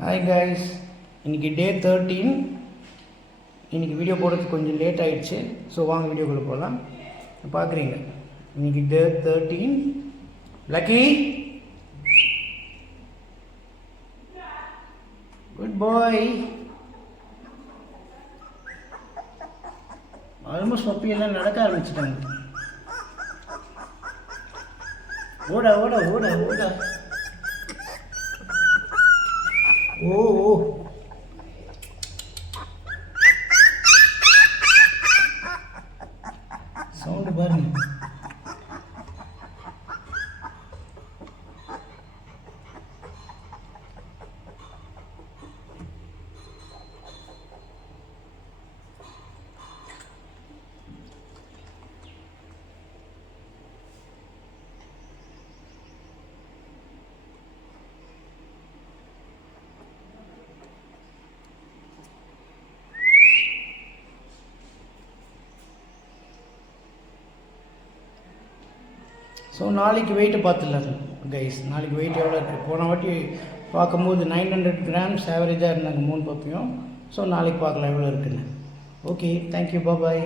Hi guys, இன்றைக்கி டே 13. இன்றைக்கி video போடுறதுக்கு கொஞ்சம் லேட் ஆகிடுச்சு. ஸோ வாங்க வீடியோக்குள்ளே போகலாம். பார்க்குறீங்க, இன்றைக்கி டே 13. லக்கி, குட் பாய். ஆல்மோஸ்ட் பப்பியெல்லாம் நடக்க ஆரம்பிச்சிட்டாங்க. ஓட ஓட ஓட ஓட. ஓ ஓ, சவுண்டு பாருங்க. ஸோ நாளைக்கு வெயிட்டு பார்த்துடலாம் கைஸ். நாளைக்கு வெயிட் எவ்வளோ இருக்குது? போன வாட்டி பார்க்கும்போது 900 கிராம்ஸ் ஆவரேஜாக இருந்தாங்க 3 பப்பியும். ஸோ நாளைக்கு பார்க்கலாம் எவ்வளோ இருக்குன்னு. ஓகே, தேங்க்யூ, பாய்.